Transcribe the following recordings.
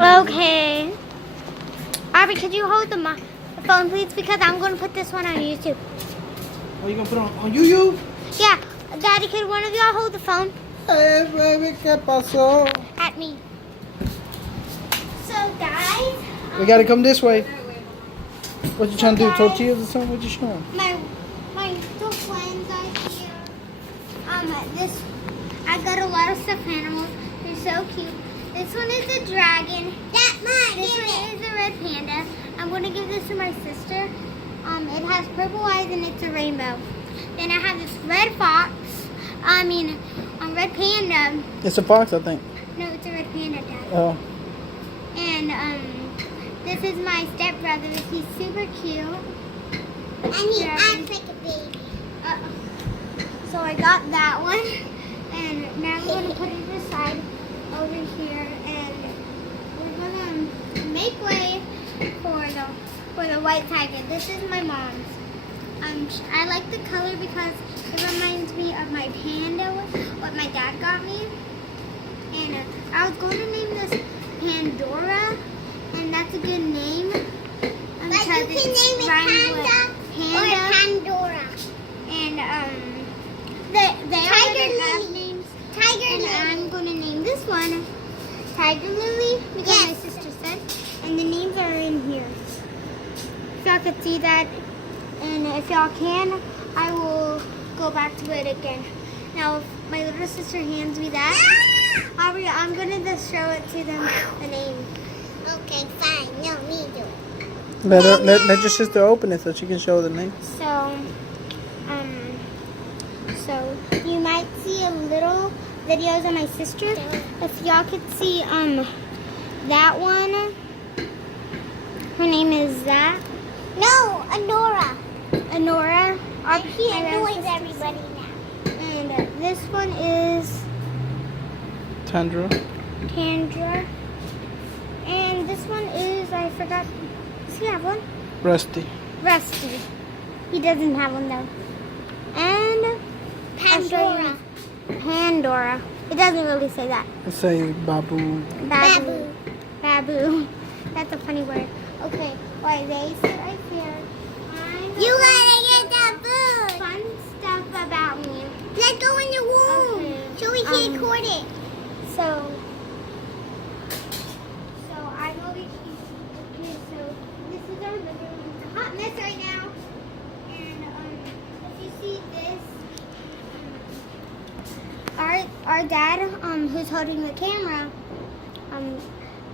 Okay. Aubrey, could you hold the phone, please? Because I'm going to put this one on YouTube. Oh, you gonna put it on you? Yeah. Daddy, could one of y'all hold the phone? Hey, baby, ¿qué pasó? At me. So, guys. We gotta come this way. What you trying to do? Tortillas or something? What you showing? My two friends are here. I got a lot of stuffed animals. They're so cute. This one is a dragon. That's mine. This one is a red panda. I'm going to give this to my sister. It has purple eyes and it's a rainbow. Then I have this red fox. Red panda. It's a fox, I think. No, it's a red panda, Dad. Oh. And this is my stepbrother. He's super cute. And he acts like a baby. So I got that one. And now I'm going to put it aside over here. And we're going to make way for the white tiger. This is my mom's. I like the color because it reminds me of my panda, what my dad got me. And I was going to name this Pandora, and that's a good name. But you can name it Panda or Pandora. And they already have names. Tiger And Lily. I'm going to name this one Tiger Lily because my sister said. And the names are in here. If y'all could see that. And if y'all can, I will go back to it again. Now, if my little sister hands me that, I'm going to just show it to them, the name. Okay, fine. No, me do. Let your sister open it so she can show the name. So you might see a little videos of my sister. If y'all could see that one, her name is Zach. No, Anora. Anora. And he annoys everybody now. And this one is Tundra. Tandra. And this one is, I forgot. Does he have one? Rusty. Rusty. He doesn't have one though. And Pandora. Pandora. It doesn't really say that. Let's say Babu. Babu. Babu. That's a funny word. Okay. Why they sit right here. You gotta get that food. Fun stuff about me. Let's go in the room Okay. so we can record it. So I'm over here. Okay, so this is our living room. It's a hot mess right now. And if you see this, our dad, who's holding the camera,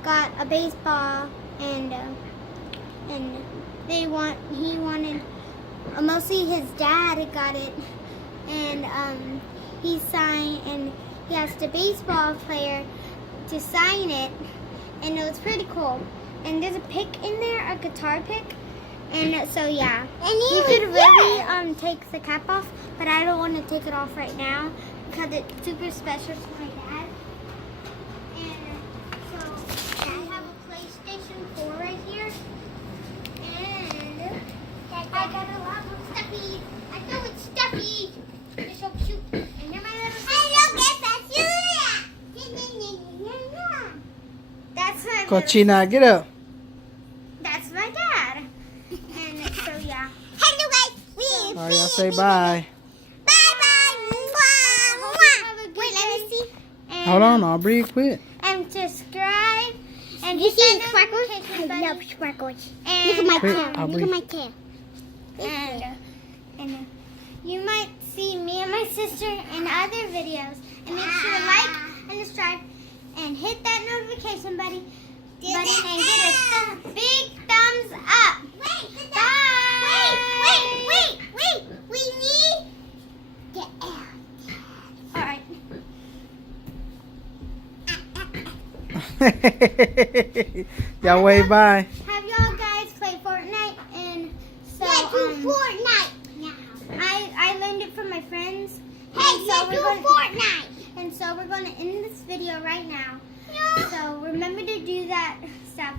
got a baseball and he wanted, mostly his dad got it, and he signed, and he asked a baseball player to sign it, and it was pretty cool. And there's a pick in there, a guitar pick, and so yeah. And You could really take the cap off, but I don't want to take it off right now because it's super special to my dad. And so I have a PlayStation 4 right here, and I got a lot of stuffy. I know it's stuffy. It's so cute. And you're my little sister. That's my little Cochina, get up. That's my dad. And so yeah. Hello guys. All right, y'all say bye. Bye. Wait, let me see. And, Hold on, Aubrey, quit. And subscribe. And You hit see that sparkles? notification I button. love sparkles. And, Look at my Wait, tail. Aubrey. Look at my tail. And you might see me and my sister in other videos. And make sure to like and subscribe and hit that notification button and get a big thumbs up. Wait. We need the air. All right. Y'all wave bye. Have y'all guys play Fortnite? And so Let's do Fortnite now. I learned it from my friends. Hey, And so let's we're do gonna- Fortnite. And so we're going to end this video right now. So remember to do that stuff.